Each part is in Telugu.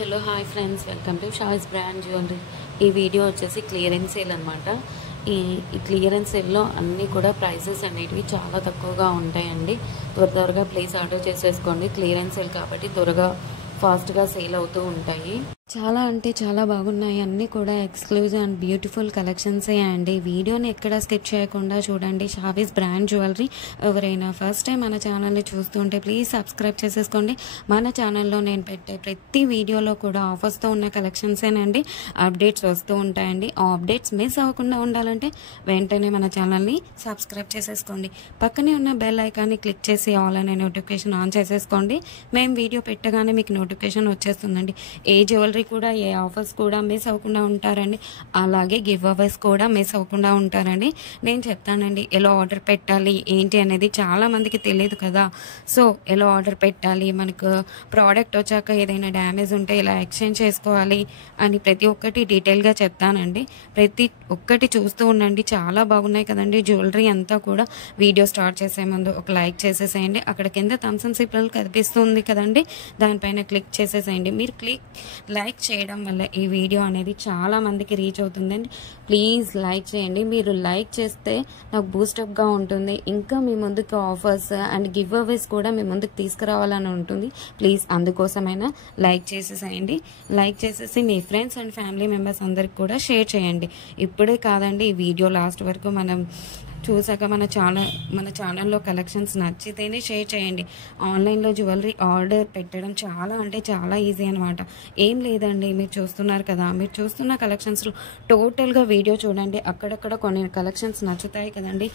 Hello hi friends, welcome to షాయిస్ brand jewellery. ఈ వీడియో వచ్చేసి క్లియరెన్స్ సేల్ అనమాట. ఈ క్లియరెన్స్ సేల్లో అన్నీ కూడా ప్రైసెస్ అనేటివి చాలా తక్కువగా ఉంటాయండి. త్వరగా ప్లీజ్ ఆర్డర్ చేసేసుకోండి. క్లియరెన్స్ సేల్ కాబట్టి త్వరగా ఫాస్ట్గా సేల్ అవుతూ ఉంటాయి. చాలా అంటే చాలా బాగున్నాయి. అన్నీ కూడా ఎక్స్క్లూజివ్ అండ్ బ్యూటిఫుల్ కలెక్షన్సే అండి. వీడియోని ఎక్కడ స్కిప్ చేయకుండా చూడండి. షాయిస్ బ్రాండ్ జ్యువెలరీ. ఎవరైనా ఫస్ట్ టైం మన ఛానల్ని చూస్తుంటే ప్లీజ్ సబ్స్క్రైబ్ చేసేసుకోండి. మన ఛానల్లో నేను పెట్టే ప్రతి వీడియోలో కూడా ఆఫర్స్తో ఉన్న కలెక్షన్సేనండి. అప్డేట్స్ వస్తూ ఉంటాయండి. ఆ అప్డేట్స్ మిస్ అవ్వకుండా ఉండాలంటే వెంటనే మన ఛానల్ని సబ్స్క్రైబ్ చేసేసుకోండి. పక్కనే ఉన్న బెల్ ఐకాన్ని క్లిక్ చేసి ఆల్ అనే నోటిఫికేషన్ ఆన్ చేసేసుకోండి. మేము వీడియో పెట్టగానే మీకు నోటిఫికేషన్ వచ్చేస్తుందండి. ఏ జ్యువెలరీ కూడా ఏ ఆఫర్స్ కూడా మిస్ అవ్వకుండా ఉంటారండి. అలాగే గివ్ అవేస్ కూడా మిస్ అవ్వకుండా ఉంటారండి. నేను చెప్తానండి ఎలా ఆర్డర్ పెట్టాలి ఏంటి అనేది. చాలా మందికి తెలియదు కదా. సో ఎలా ఆర్డర్ పెట్టాలి, మనకు ప్రోడక్ట్ వచ్చాక ఏదైనా డ్యామేజ్ ఉంటే ఎలా ఎక్స్చేంజ్ చేసుకోవాలి అని ప్రతి ఒక్కటి డీటెయిల్గా చెప్తానండి. ప్రతి ఒక్కటి చూస్తూ ఉండండి. చాలా బాగున్నాయి కదండి జ్యువెలరీ అంతా కూడా. వీడియో స్టార్ట్ చేసే ముందు ఒక లైక్ చేసేసేయండి. అక్కడ కింద థమ్స్ అప్ సింబల్ కనిపిస్తుంది కదండి, దానిపైన క్లిక్ చేసేసేయండి. మీరు లైక్ చేయడం వల్ల ఈ వీడియో అనేది చాలా మందికి రీచ్ అవుతుందండి. ప్లీజ్ లైక్ చేయండి. మీరు లైక్ చేస్తే నాకు బూస్టప్గా ఉంటుంది. ఇంకా మీ ముందుకు ఆఫర్స్ అండ్ గివ్ అవేస్ కూడా మీ ముందుకు తీసుకురావాలని ఉంటుంది. ప్లీజ్ అందుకోసమైనా లైక్ చేసేసేయండి. లైక్ చేసేసి మీ ఫ్రెండ్స్ అండ్ ఫ్యామిలీ మెంబర్స్ అందరికి కూడా షేర్ చేయండి. ఇప్పుడే కాదండి, ఈ వీడియో లాస్ట్ వరకు మనం చూసాక మన ఛానల్లో కలెక్షన్స్ నచ్చితేనే షేర్ చేయండి. ఆన్లైన్లో జ్యువెలరీ ఆర్డర్ పెట్టడం చాలా అంటే చాలా ఈజీ అనమాట. ఏం లేదండి, మీరు చూస్తున్నారు కదా, మీరు చూస్తున్న కలెక్షన్స్లో టోటల్గా వీడియో చూడండి. అక్కడక్కడ కొన్ని కలెక్షన్స్ నచ్చుతాయి కదండి.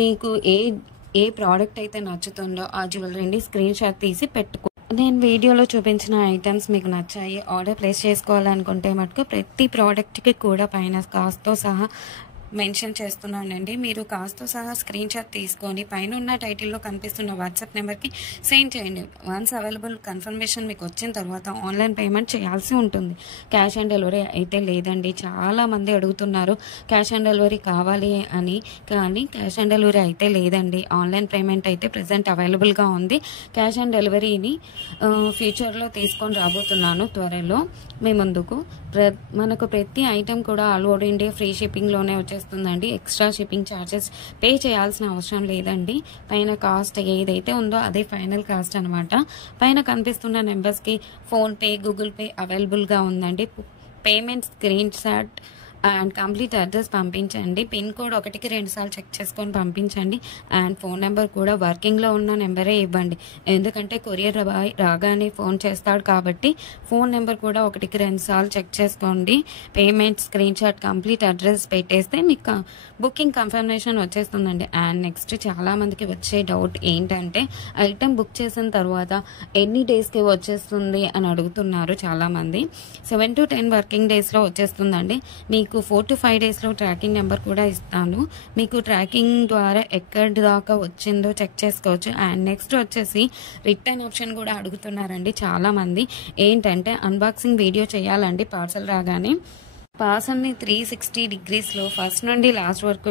మీకు ఏ ప్రోడక్ట్ అయితే నచ్చుతుందో ఆ జ్యువెలరీని స్క్రీన్ షాట్ తీసి పెట్టుకో. నేను వీడియోలో చూపించిన ఐటమ్స్ మీకు నచ్చాయి, ఆర్డర్ ప్లేస్ చేసుకోవాలనుకుంటే మటుకు ప్రతి ప్రోడక్ట్కి కూడా పైన కాస్ట్తో సహా మెన్షన్ చేస్తున్నానండి. మీరు కాస్ట్తో సహా స్క్రీన్ షాట్ తీసుకొని పైన ఉన్న టైటిల్లో కనిపిస్తున్న వాట్సాప్ నెంబర్కి సెండ్ చేయండి. వన్స్ అవైలబుల్ కన్ఫర్మేషన్ మీకు వచ్చిన తర్వాత ఆన్లైన్ పేమెంట్ చేయాల్సి ఉంటుంది. క్యాష్ ఆన్ డెలివరీ అయితే లేదండి. చాలామంది అడుగుతున్నారు క్యాష్ ఆన్ డెలివరీ కావాలి అని, కానీ క్యాష్ ఆన్ డెలివరీ అయితే లేదండి. ఆన్లైన్ పేమెంట్ అయితే ప్రజెంట్ అవైలబుల్గా ఉంది. క్యాష్ ఆన్ డెలివరీని ఫ్యూచర్లో తీసుకొని రాబోతున్నాను త్వరలో మీ ముందుకు. మనకు ప్రతి ఐటమ్ కూడా ఆల్ ఓవర్ ఇండియా ఫ్రీ షిప్పింగ్లోనే వచ్చేస్తుందండి. ఎక్స్ట్రా షిప్పింగ్ ఛార్జెస్ పే చేయాల్సిన అవసరం లేదండి. పైన కాస్ట్ ఏదైతే ఉందో అదే ఫైనల్ కాస్ట్ అనమాట. పైన కనిపిస్తున్న నెంబర్స్కి ఫోన్పే, గూగుల్ పే అవైలబుల్గా ఉందండి. Payment screen shot and complete address పంపించండి. పిన్ కోడ్ 1కి 2 సార్లు చెక్ చేసుకొని పంపించండి. అండ్ ఫోన్ నెంబర్ కూడా వర్కింగ్లో ఉన్న నెంబరే ఇవ్వండి. ఎందుకంటే కొరియర్ రాగానే ఫోన్ చేస్తాడు కాబట్టి ఫోన్ నెంబర్ కూడా 1కి 2 సార్లు చెక్ చేసుకోండి. Payment screen shot complete address పెట్టేస్తే మీకు బుకింగ్ కన్ఫర్మేషన్ వచ్చేస్తుందండి. అండ్ నెక్స్ట్ చాలామందికి వచ్చే డౌట్ ఏంటంటే ఐటమ్ బుక్ చేసిన తర్వాత ఎన్ని డేస్కి వచ్చేస్తుంది అని అడుగుతున్నారు చాలామంది. 7 to 10 వర్కింగ్ డేస్లో వచ్చేస్తుందండి. మీకు 4 to 5 డేస్లో ట్రాకింగ్ నెంబర్ కూడా ఇస్తాను. మీకు ట్రాకింగ్ ద్వారా ఎక్కడి దాకా వచ్చిందో చెక్ చేసుకోవచ్చు. అండ్ నెక్స్ట్ వచ్చేసి రిటర్న్ ఆప్షన్ కూడా అడుగుతున్నారండి చాలామంది. ఏంటంటే అన్బాక్సింగ్ వీడియో చేయాలండి పార్సల్ రాగానే. పార్సల్ని 360 degreesలో ఫస్ట్ నుండి లాస్ట్ వరకు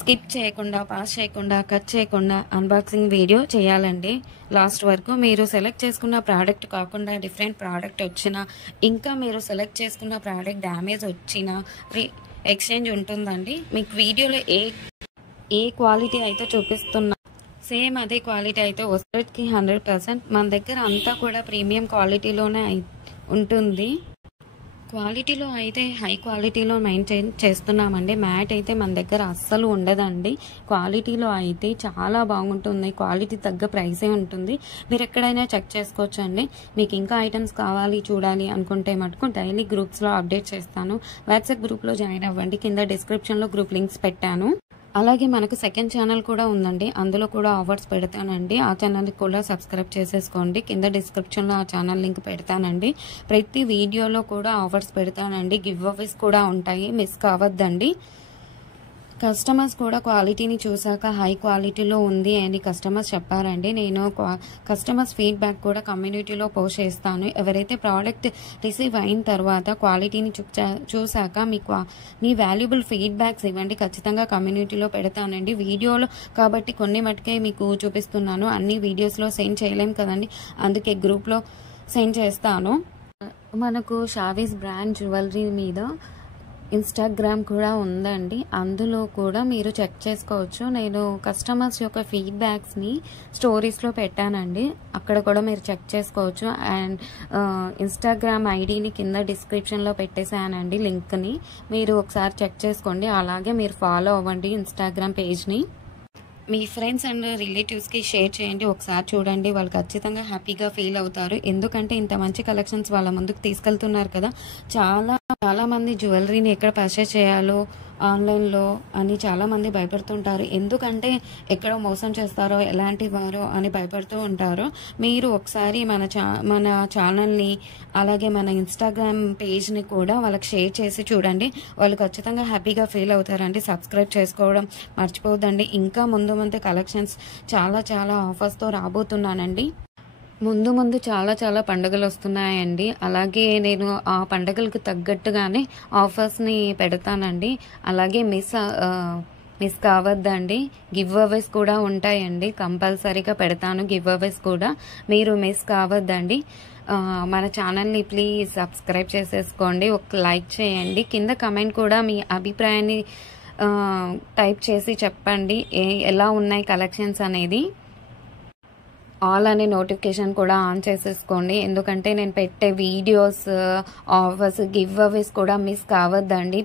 స్కిప్ చేయకుండా, పాస్ చేయకుండా, కట్ చేయకుండా అన్బాక్సింగ్ వీడియో చేయాలండి లాస్ట్ వరకు. మీరు సెలెక్ట్ చేసుకున్న ప్రోడక్ట్ కాకుండా డిఫరెంట్ ప్రోడక్ట్ వచ్చినా, ఇంకా మీరు సెలెక్ట్ చేసుకున్న ప్రోడక్ట్ డ్యామేజ్ వచ్చినా ఎక్స్చేంజ్ ఉంటుందండి. మీకు వీడియోలో ఏ క్వాలిటీ అయితే చూపిస్తున్నా సేమ్ అదే క్వాలిటీ అయితే వస్తుంది 100%. మన దగ్గర అంతా కూడా ప్రీమియం క్వాలిటీలోనే ఉంటుంది. క్వాలిటీలో అయితే హై క్వాలిటీలో మెయింటైన్ చేస్తున్నామండి. మ్యాట్ అయితే మన దగ్గర అస్సలు ఉండదండి. క్వాలిటీలో అయితే చాలా బాగుంటుంది. క్వాలిటీ తగ్గ ప్రైసే ఉంటుంది. మీరు ఎక్కడైనా చెక్ చేసుకోవచ్చు అండి. మీకు ఇంకా ఐటమ్స్ కావాలి చూడాలి అనుకుంటే మటుకు డైలీ గ్రూప్స్లో అప్డేట్ చేస్తాను. వాట్సాప్ గ్రూప్లో జాయిన్ అవ్వండి. కింద డిస్క్రిప్షన్లో గ్రూప్ లింక్స్ పెట్టాను. అలాగే మనకు సెకండ్ ఛానల్ కూడా ఉందండి. అందులో కూడా ఆఫర్స్ పెడతానండి. ఆ ఛానల్కి కూడా సబ్స్క్రైబ్ చేసేసుకోండి. కింద డిస్క్రిప్షన్లో ఆ ఛానల్ లింక్ పెడతానండి. ప్రతి వీడియోలో కూడా ఆఫర్స్ పెడతానండి. గివ్ అవేస్ కూడా ఉంటాయి, మిస్ కావద్దండి. కస్టమర్స్ కూడా క్వాలిటీని చూసాక హై క్వాలిటీలో ఉంది అని కస్టమర్స్ చెప్పారండి. నేను కస్టమర్స్ ఫీడ్బ్యాక్ కూడా కమ్యూనిటీలో పోస్ట్ చేస్తాను. ఎవరైతే ప్రోడక్ట్ రిసీవ్ అయిన తర్వాత క్వాలిటీని చూసాక మీ వాల్యుబుల్ ఫీడ్బ్యాక్స్ ఇవ్వండి. ఖచ్చితంగా కమ్యూనిటీలో పెడతానండి. వీడియోలో కాబట్టి కొన్ని మటుకే మీకు చూపిస్తున్నాను. అన్ని వీడియోస్లో సెండ్ చేయలేం కదండి, అందుకే గ్రూప్లో సెండ్ చేస్తాను. మనకు షావీస్ బ్రాండ్ జ్యువెలరీ మీద ఇన్స్టాగ్రామ్ కూడా ఉందండి. అందులో కూడా మీరు చెక్ చేసుకోవచ్చు. నేను కస్టమర్స్ యొక్క ఫీడ్బ్యాక్స్ని స్టోరీస్లో పెట్టానండి, అక్కడ కూడా మీరు చెక్ చేసుకోవచ్చు. అండ్ ఇన్స్టాగ్రామ్ ఐడిని కింద డిస్క్రిప్షన్లో పెట్టేశానండి లింక్ని, మీరు ఒకసారి చెక్ చేసుకోండి. అలాగే మీరు ఫాలో అవ్వండి ఇన్స్టాగ్రామ్ పేజ్ని. మీ ఫ్రెండ్స్ అండ్ రిలేటివ్స్కి షేర్ చేయండి, ఒకసారి చూడండి, వాళ్ళు ఖచ్చితంగా హ్యాపీగా ఫీల్ అవుతారు. ఎందుకంటే ఇంత మంచి కలెక్షన్స్ వాళ్ళ ముందుకు తీసుకెళ్తున్నారు కదా. చాలా మంది జ్యువెలరీని ఎక్కడ పర్చేస్ చేయాలో ఆన్లైన్లో అని చాలామంది భయపడుతుంటారు. ఎందుకంటే ఎక్కడ మోసం చేస్తారో ఎలాంటి వారో అని భయపడుతూ ఉంటారు. మీరు ఒకసారి మన ఛానల్ని అలాగే మన ఇన్స్టాగ్రామ్ పేజ్ని కూడా వాళ్ళకి షేర్ చేసి చూడండి, వాళ్ళు ఖచ్చితంగా హ్యాపీగా ఫీల్ అవుతారండి. సబ్స్క్రైబ్ చేసుకోవడం మర్చిపోవద్దండి. ఇంకా ముందు కలెక్షన్స్ చాలా ఆఫర్స్తో రాబోతున్నానండి. ముందు చాలా పండుగలు వస్తున్నాయండి. అలాగే నేను ఆ పండుగలకు తగ్గట్టుగానే ఆఫర్స్ని పెడతానండి. అలాగే మిస్ కావద్దండి. గివ్ అవేస్ కూడా ఉంటాయండి, కంపల్సరీగా పెడతాను గివ్ అవేస్ కూడా, మీరు మిస్ కావద్దండి. మన ఛానల్ని ప్లీజ్ సబ్స్క్రైబ్ చేసేసుకోండి, ఒక లైక్ చేయండి, కింద కమెంట్ కూడా మీ అభిప్రాయాన్ని టైప్ చేసి చెప్పండి ఎలా ఉన్నాయి కలెక్షన్స్ అనేది. ఆల్ అనే నోటిఫికేషన్ కూడా ఆన్ చేసేసుకోండి, ఎందుకంటే నేను పెట్టే వీడియోస్ ఆఫర్స్ గివ్ అవేస్ కూడా మిస్ కావద్దండి.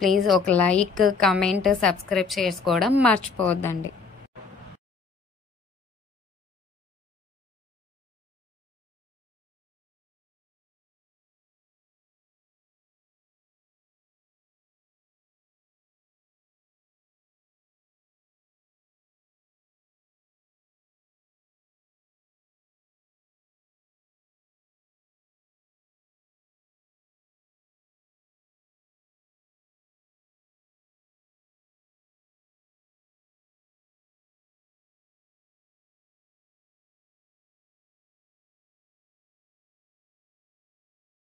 ప్లీజ్ ఒక లైక్, కమెంట్, సబ్స్క్రైబ్ చేసుకోవడం మర్చిపోవద్దండి.